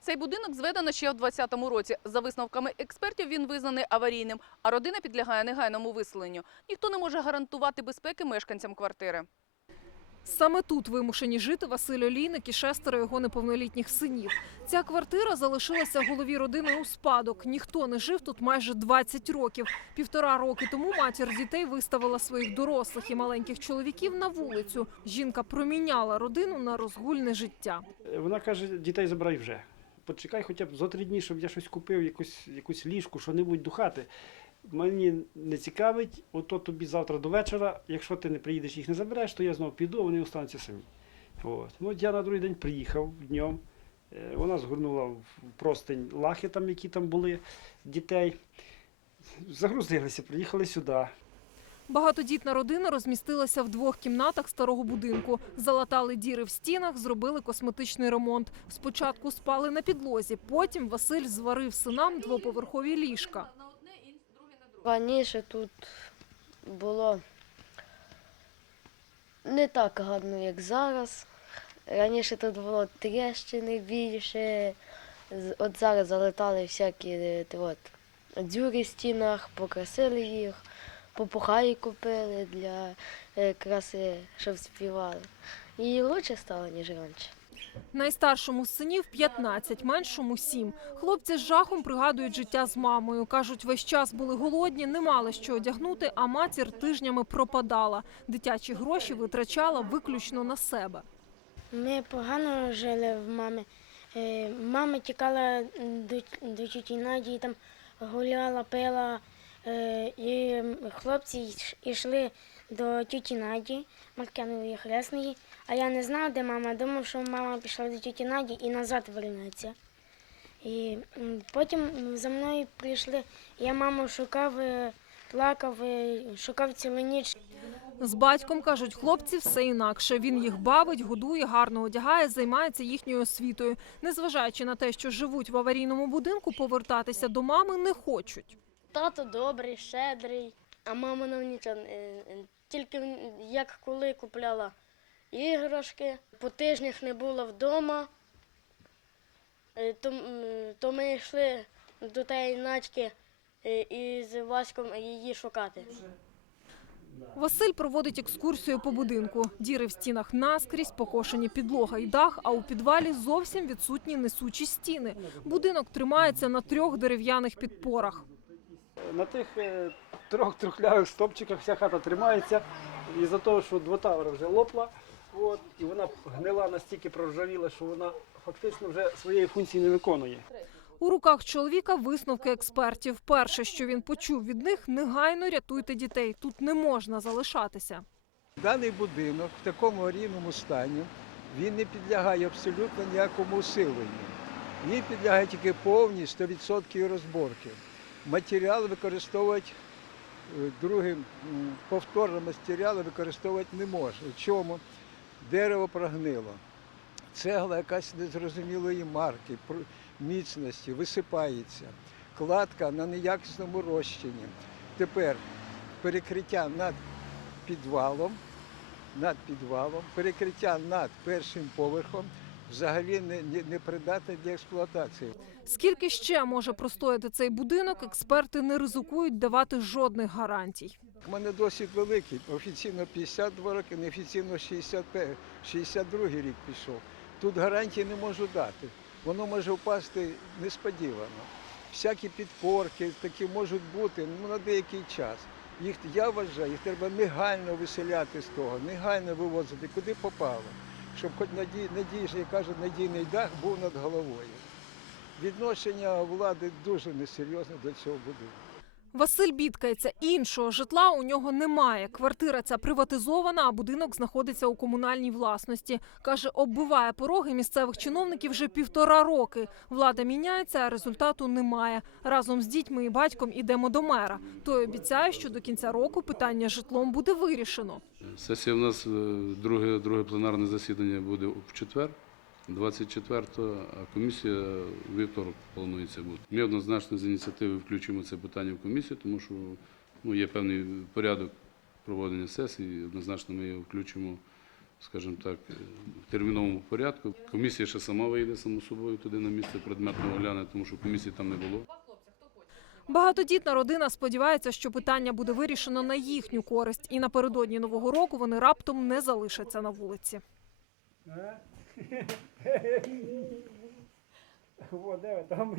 Цей будинок зведено ще в 2020 році. За висновками експертів, він визнаний аварійним, а родина підлягає негайному виселенню. Ніхто не може гарантувати безпеки мешканцям квартири. Саме тут вимушені жити Василь Олійник і шестеро його неповнолітніх синів. Ця квартира залишилася голові родини у спадок. Ніхто не жив тут майже 20 років. Півтора роки тому матір дітей виставила своїх дорослих і маленьких чоловіків на вулицю. Жінка проміняла родину на розгульне життя. Вона каже, дітей забирай вже. Почекай хоча б зо три дні, щоб я щось купив, якусь, якусь ліжку, що-небудь до хати. Мені не цікавить, ото тобі завтра до вечора, якщо ти не приїдеш їх не забереш, то я знову піду, вони остануться самі. От. Ну, я на другий день приїхав днем. Е, Вона згорнула в простень лахи, там, які там були дітей. Загрузилися, приїхали сюди. Багатодітна родина розмістилася в двох кімнатах старого будинку. Залатали діри в стінах, зробили косметичний ремонт. Спочатку спали на підлозі, потім Василь зварив синам двоповерхові ліжка. Раніше тут було не так гарно, як зараз. Раніше тут було тріщини більше. От зараз залетали всякі е, от, дзюри в стінах, покрасили їх, попухаї купили для е, краси, щоб співали. І лучше стало, ніж раніше. Найстаршому з синів 15, меншому 7. Хлопці з жахом пригадують життя з мамою. Кажуть, весь час були голодні, не мали що одягнути, а матір тижнями пропадала. Дитячі гроші витрачала виключно на себе. Ми погано жили в мами. Е, Мама тікала до, до тіті Наді, там гуляла, пила. Е, І хлопці йш- йшли до тіті Наді, Маркянової хресної. А я не знав, де мама. Думав, що мама пішла до тіті Наді і назад вернеться. І потім за мною прийшли. Я маму шукав, е, плакав, е, шукав цілу ніч. З батьком кажуть, хлопці все інакше. Він їх бавить, годує, гарно одягає, займається їхньою освітою. Незважаючи на те, що живуть в аварійному будинку, повертатися до мами не хочуть. Тато добрий, щедрий, а мама нам нічого е, тільки як коли купляла іграшки, по тижнях не була вдома, е, то, то ми йшли до тієї начки е, і з Васьком її шукати. Василь проводить екскурсію по будинку. Діри в стінах наскрізь, покошені підлога і дах, а у підвалі зовсім відсутні несучі стіни. Будинок тримається на трьох дерев'яних підпорах. На тих е, трьох трухлявих стопчиках вся хата тримається. Із-за того, що двотавра вже лопла, от, і вона гнила настільки проржавіла, що вона фактично вже своєї функції не виконує. У руках чоловіка висновки експертів. Перше, що він почув від них, негайно рятуйте дітей. Тут не можна залишатися. Даний будинок в такому аварійному стані він не підлягає абсолютно ніякому усиленню. Він підлягає тільки повній 100% розборки. Матеріал використовувати е, другим повторно матеріали використовувати не можна. Чому? Дерево прогнило. Цегла якась незрозумілої марки, міцності, висипається. Кладка на неякісному розчині. Тепер перекриття над підвалом, над підвалом, перекриття над першим поверхом взагалі не, не, не придатне для експлуатації. Скільки ще може простояти цей будинок, експерти не ризикують давати жодних гарантій. У мене досвід великий. Офіційно 52 роки, неофіційно 65, 62 рік пішов. Тут гарантії не можу дати. Воно може впасти несподівано. Всякі підпорки такі можуть бути ну, на деякий час. Їх я вважаю, їх треба негайно виселяти з того, негайно вивозити, куди попало, щоб хоч надій, надійний, кажуть, надійний дах був над головою. Відношення влади дуже несерйозне до цього будинку. Василь бідкається, іншого житла у нього немає. Квартира ця приватизована, а будинок знаходиться у комунальній власності. Каже, оббиває пороги місцевих чиновників вже півтора роки. Влада міняється, а результату немає. Разом з дітьми і батьком ідемо до мера. Той обіцяє, що до кінця року питання з житлом буде вирішено. Сесія у нас е, друге, друге пленарне засідання буде в четвер, 24-го, комісія вівторок планується бути. Ми однозначно з ініціативи включимо це питання в комісію, тому що ну, є певний порядок проведення сесії. Однозначно ми його включимо скажімо так, в терміновому порядку. Комісія ще сама вийде само собою туди на місце предметно огляне, тому що комісії там не було. Багатодітна родина сподівається, що питання буде вирішено на їхню користь, і напередодні нового року вони раптом не залишаться на вулиці. О, де ви там?